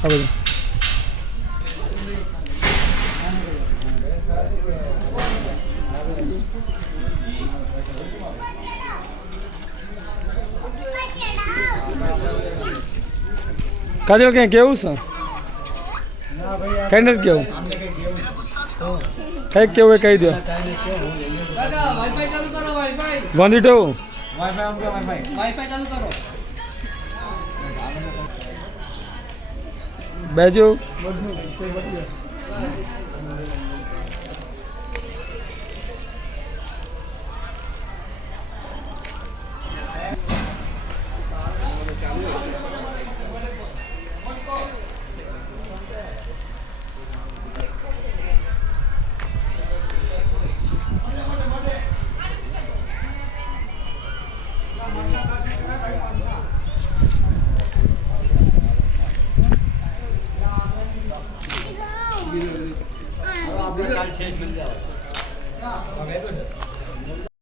આ બધું કાજલ ક્યાં કેવું છે કઈ નથી કેવું કંઈક કેવું એ કહી દો ગોંધીટો બેજો